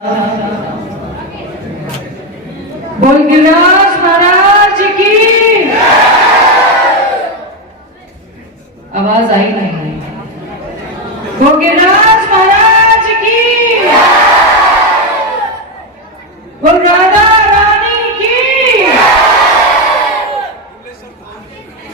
बोल गिरिराज महाराज की। आवाज आई नहीं। बोल गिरिराज महाराज की। बोल राधा रानी की।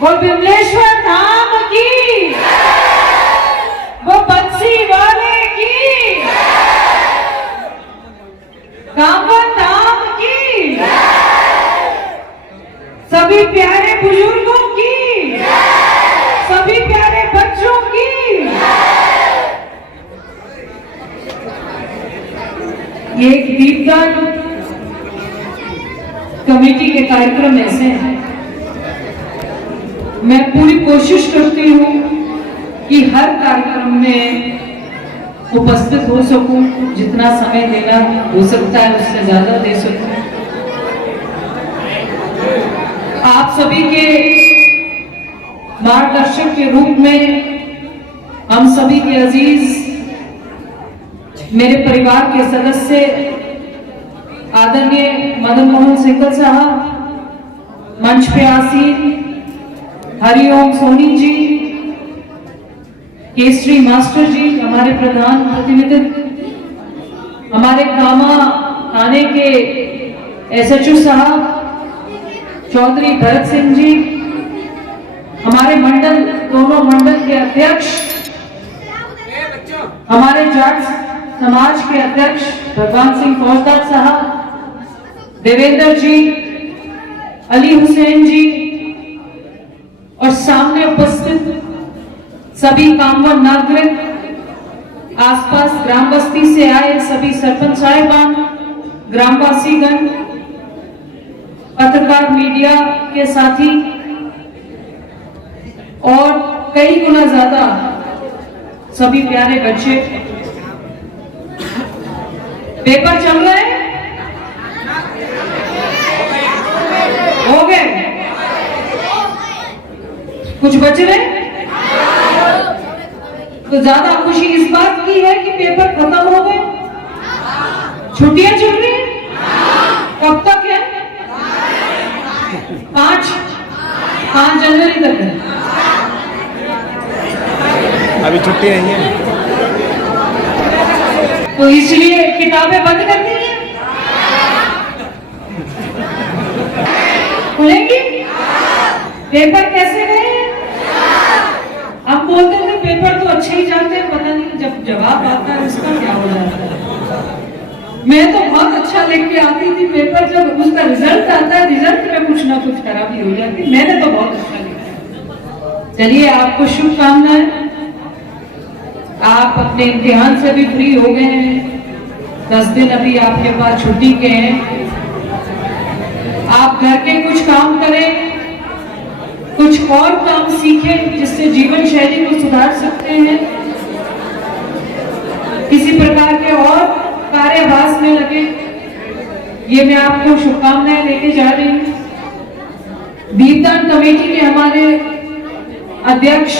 बोल विमलेश्वर धाम की। वो बंसी वाले की। कांवर धाम की। सभी प्यारे बुजुर्गों की। सभी प्यारे बच्चों की। ये एक दीपदान कमेटी के कार्यक्रम ऐसे हैं, मैं पूरी कोशिश करती हूँ कि हर कार्यक्रम में उपस्थित हो सकूं, जितना समय देना हो सकता है उससे ज्यादा दे सकूं। आप सभी के मार्गदर्शक के रूप में हम सभी के अजीज मेरे परिवार के सदस्य आदरणीय मदन मोहन सिंघल साहब, मंच पे आसीन हरिओम सोनी जी, केसरी मास्टर जी, हमारे प्रधान प्रतिनिधि, हमारे कामा थाने के एसएचओ साहब चौधरी भरत सिंह जी, हमारे मंडल दोनों मंडल के अध्यक्ष, हमारे जाट समाज के अध्यक्ष भगवान सिंह फौजदार साहब, देवेंद्र जी, अली हुसैन जी और सामने उपस्थित सभी कामवर नागरिक, आसपास ग्राम बस्ती से आए सभी सरपंच साहिबान, ग्रामवासीगण, पत्रकार मीडिया के साथी और कई गुना ज्यादा सभी प्यारे बच्चे। पेपर चल रहे हैं? हो गए? कुछ बच रहे? तो ज्यादा खुशी इस बात की है कि पेपर खत्म हो गए, छुट्टियां चल रही हैं। कब तक है? 5 जनवरी तक है। अभी छुट्टी नहीं है, तो इसलिए किताबें बंद कर दी हैं। खुलेंगी? पेपर कैसे गए? आप बोलते थे पेपर तो अच्छे ही जाते हैं, पता नहीं जब जवाब आता है उसका क्या हो जाता है। मैं तो बहुत अच्छा लिख के आती थी पेपर, जब उसका रिजल्ट आता है रिजल्ट में कुछ ना कुछ खराबी हो जाती। मैंने तो बहुत अच्छा लिखा। चलिए आपको शुभकामनाएं। आप अपने इम्तिहान से भी फ्री हो गए हैं, 10 दिन अभी आपके पास छुट्टी के हैं। आप घर के कुछ काम करें, कुछ और काम सीखें जिससे जीवन शैली को सुधार सकते हैं, किसी प्रकार के और कार्याभास में लगे। ये मैं आपको शुभकामनाएं देके जा रही हूँ। दीपदान कमेटी के हमारे अध्यक्ष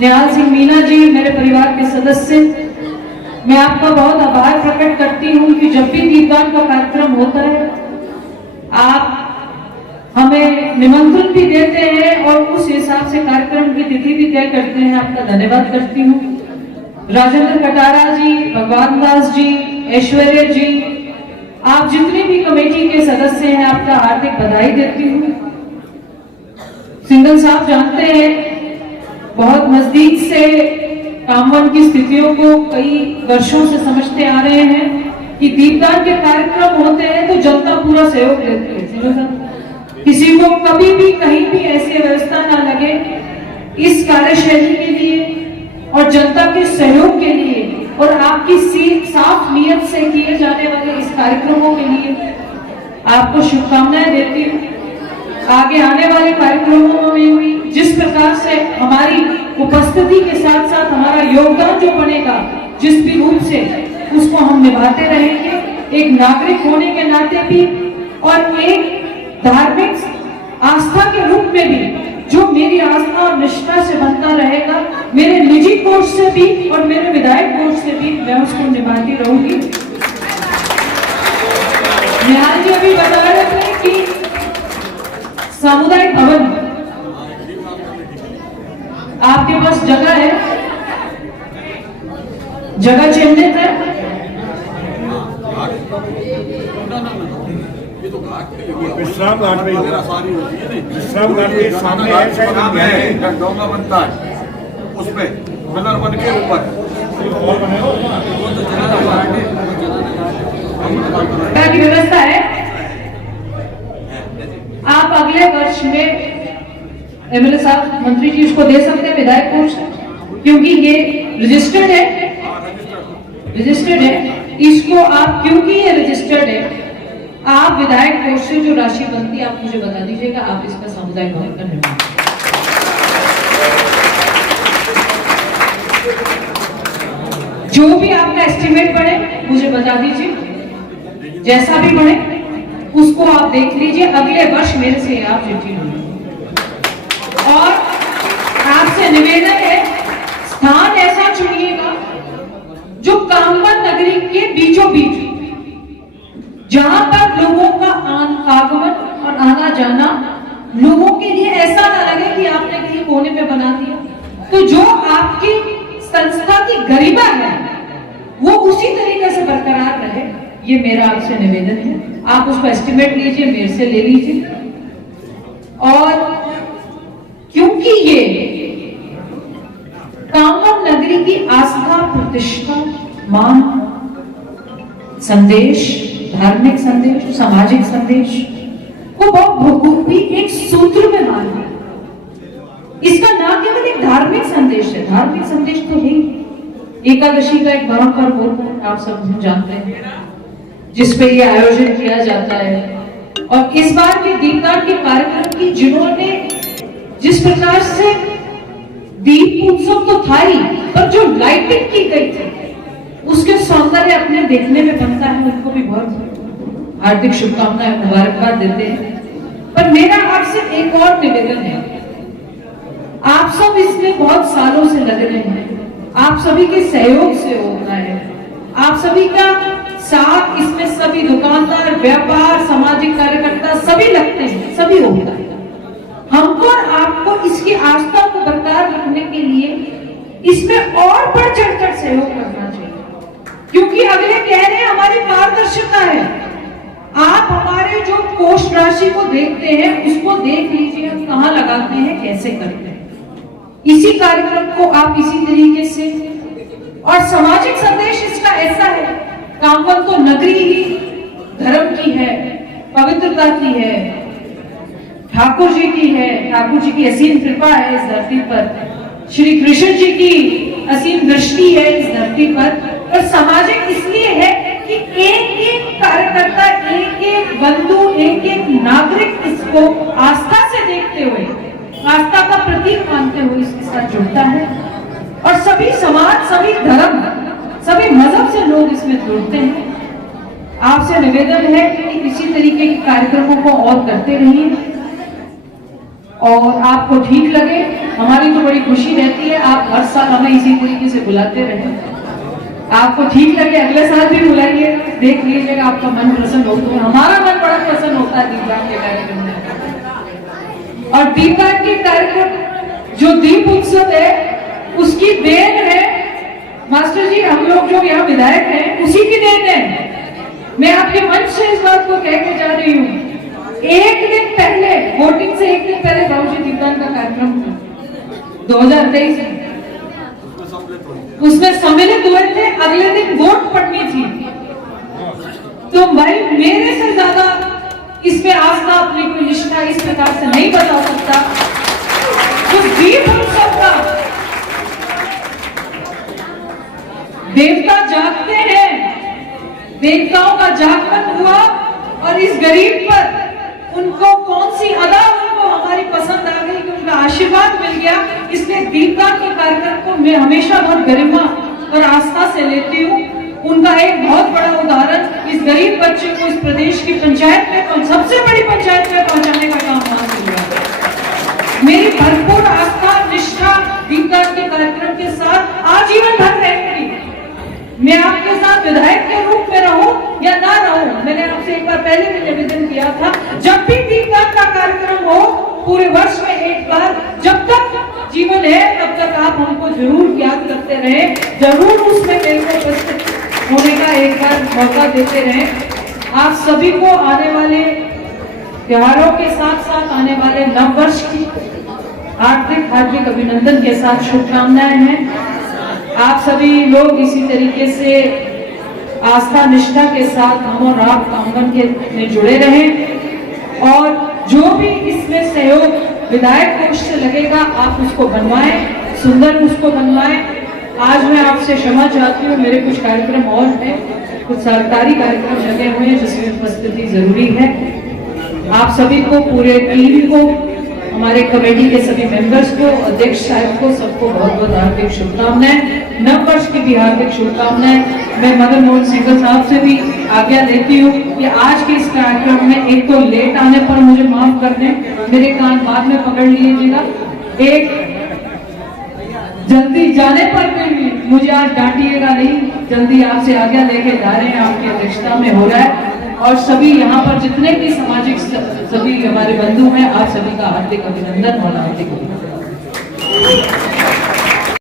निहाल सिंह मीना जी, मेरे परिवार के सदस्य, मैं आपका बहुत आभार प्रकट करती हूँ कि जब भी दीपदान का कार्यक्रम होता है आप हमें निमंत्रण भी देते हैं और उस हिसाब से कार्यक्रम की तिथि भी तय करते हैं। आपका धन्यवाद करती हूँ। राजेंद्र कटारा जी, भगवान दास जी, ऐश्वर्या जी, आप जितने भी कमेटी के सदस्य हैं आपका हार्दिक बधाई देती हूँ। सिंघल साहब जानते हैं, बहुत नजदीक से कामवन की स्थितियों को कई वर्षों से समझते आ रहे हैं कि दीपदान के कार्यक्रम होते हैं तो जनता पूरा सहयोग देती है। किसी को कभी भी कहीं भी ऐसी व्यवस्था ना लगे, इस कार्यशैली के लिए और जनता के सहयोग के लिए और आपकी साफ नियत से किए जाने वाले इस कार्यक्रमों के लिए आपको शुभकामनाएं देती हूँ। आगे आने वाले कार्यक्रमों में भी जिस प्रकार से हमारी उपस्थिति के साथ साथ हमारा योगदान जो बनेगा, जिस भी रूप से, उसको हम निभाते रहेंगे, एक नागरिक होने के नाते भी और एक धार्मिक आस्था के रूप में भी। जो मेरी आस्था और निष्ठा से बनता रहेगा, मेरे निजी कोर्स से भी और मेरे विधायक कोर्स से भी मैं उसको निभाती रहूंगी। निहाल जी अभी बता रहे थे कि सामुदायिक भवन आपके पास जगह है, जगह चिन्हित है। विश्राम घाट में विश्राम घाट के सामने है शायद डोंगा बनता है, उसमें पिलर बन के ऊपर की व्यवस्था है। आप अगले वर्ष में एमएलए साहब, मंत्री जी उसको दे सकते हैं विधायक कोष, क्योंकि ये रजिस्टर्ड है इसको आप, क्योंकि ये रजिस्टर्ड है, आप विधायक कोष से जो राशि बनती है आप मुझे बता दीजिएगा, आप इसका सामुदायिक भवन का निर्माण। जो भी आपका एस्टिमेट बने मुझे बता दीजिए, जैसा भी बने उसको आप देख लीजिए। अगले वर्ष मेरे से आप चिट्ठी ढूंढिए और आपसे निवेदन है, स्थान ऐसा चुनिएगा जो कामवन नगरी के बीचों बीच, जहां पर लोगों का आगमन और आना जाना लोगों के लिए ऐसा ना लगे कि आपने कहीं कोने पे बना दिया। तो जो आपकी संस्था की गरिमा है वो उसी तरीके से बरकरार रहे, ये मेरा आपसे निवेदन है। आप उसको एस्टिमेट लीजिए, मेरे से ले लीजिए। और क्योंकि ये कामवन नगरी की आस्था, प्रतिष्ठा, मान, संदेश, धार्मिक संदेश, सामाजिक संदेश को बहुत बखूबी एक सूत्र में मान है। इसका ना केवल एक धार्मिक संदेश है, धार्मिक संदेश तो है, एकादशी का एक बड़ा पर्व होता है, आप सब जानते हैं, जिसपे ये आयोजन किया जाता है। और इस बार के दीपदान के कार्यक्रम की जिन्होंने जिस प्रकार से दीप उत्सव तो था ही, पर जो लाइटिंग की गई थी उसके सौंदर्य अपने देखने में बनता है, उनको भी बहुत हार्दिक शुभकामनाएं, मुबारकबाद देते हैं। पर मेरा आपसे एक और निवेदन है, आप सब इसमें बहुत सालों से लग रहे हैं, आप सभी के सहयोग से होता है, आप सभी का साथ इसमें सभी दुकानदार, व्यापार, सामाजिक कार्यकर्ता सभी लगते हैं, सभी होता है। हमको और आपको इसकी आस्था को बरकरार रखने के लिए इसमें और बढ़ चढ़कर सहयोग करना चाहिए, क्योंकि अगले कह रहे हैं हमारी पारदर्शिता है। आप हमारे जो कोष राशि को देखते हैं उसको देख लीजिए, हम कहां लगाते हैं, कैसे करते हैं। इसी कार्यक्रम को आप इसी तरीके से, और सामाजिक संदेश इसका ऐसा है, कामवन तो नगरी ही धर्म की है, पवित्रता की है, ठाकुर जी की है, ठाकुर जी की असीम कृपा है इस धरती पर, श्री कृष्ण जी की असीम दृष्टि है इस धरती पर। और सामाजिक इसलिए है कि एक एक कार्यकर्ता, एक एक बंधु, एक एक नागरिक इसको आस्था से देखते हुए, आस्था का प्रतीक मानते हुए इसके साथ जुड़ता है। और सभी समाज, सभी धर्म, सभी मजहब से लोग इसमें जुड़ते हैं। आपसे निवेदन है कि इसी तरीके के कार्यक्रमों को और करते रहिए और आपको ठीक लगे, हमारी तो बड़ी खुशी रहती है, आप हर साल हमें इसी तरीके से बुलाते रहें। आपको ठीक लगे अगले साल भी बुलाइए, देख लीजिएगा आपका मन प्रसन्न होता है, हमारा मन बड़ा प्रसन्न होता है दीपदान के कार्यक्रम में। और दीपदान के कार्यक्रम जो दीप उत्सव है उसकी देन है मास्टर जी, हम लोग जो यहाँ विधायक हैं उसी की देन है। मैं आपके मंच से इस बात को कह के जा रही हूँ, एक दिन पहले, वोटिंग से एक दिन पहले बाबूजी दीपदान का कार्यक्रम 2023 उसमें सम्मिलित हुए थे, अगले दिन वोट पड़नी थी। तो भाई मेरे से ज्यादा इसमें आस्था, अपनी कोई निष्ठा इस प्रकार से नहीं बता सकता। तो दीप उत्सव का देवता जागते हैं, देवताओं का जागरण हुआ और इस गरीब पर उनको कौन सी अदा उनको हमारी पसंद आ गई कि उनका आशीर्वाद मिल गया। इसलिए दीपदान के कार्यक्रम को मैं हमेशा बहुत गरिमा और आस्था से लेती हूँ। उनका एक बहुत बड़ा उदाहरण, इस गरीब बच्चे को इस प्रदेश की पंचायत में, सबसे बड़ी पंचायत में पहुंचाने का काम वहां से हुआ। मेरी भरपूर आस्था, निष्ठा दीपदान के कार्यक्रम के साथ आजीवन भर रहेगी। मैं आपके साथ विधायक के रूप में रहूं या ना रहूं, मैंने आपसे एक बार पहले किया था। जब भी दीपदान का कार्यक्रम हो पूरे वर्ष में एक बार, जब तक जीवन है तब तक आप हमको जरूर याद करते रहे, जरूर उसमें मेरे को उपस्थित होने का एक बार मौका देते रहे। आप सभी को आने वाले त्योहारों के साथ साथ आने वाले नव वर्ष की हार्दिक हार्दिक अभिनंदन के साथ शुभकामनाएं हैं। आप सभी लोग इसी तरीके से आस्था निष्ठा के साथ हम और आप कामगन के में जुड़े रहें और जो भी इसमें सहयोग विधायक कोष से लगेगा आप उसको बनवाएं, सुंदर उसको बनवाएं। आज मैं आपसे क्षमा चाहती हूँ, मेरे कुछ कार्यक्रम और हैं, कुछ सरकारी कार्यक्रम लगे हुए हैं जिसमें उपस्थिति जरूरी है। आप सभी को, पूरे टीम को, हमारे कमेटी के सभी मेंबर्स को, अध्यक्ष साहब को, सबको बहुत बहुत हार्दिक शुभकामनाएं, नव वर्ष की भी हार्दिक शुभकामनाएं। मैं मदन मोहन सिंह साहब से भी आज्ञा लेती हूँ कि आज के इस कार्यक्रम में एक तो लेट आने पर मुझे माफ कर दें, मेरे कान बाद में पकड़ लीजिएगा, एक जल्दी जाने पर भी मुझे आज डांटिएगा नहीं, जल्दी आपसे आज्ञा लेके जा रहे हैं, आपकी अध्यक्षता में हो रहा है। और सभी यहाँ पर जितने भी सामाजिक सभी हमारे बंधु हैं, आप सभी का हार्दिक अभिनंदन और हार्दिक अभिनंदन।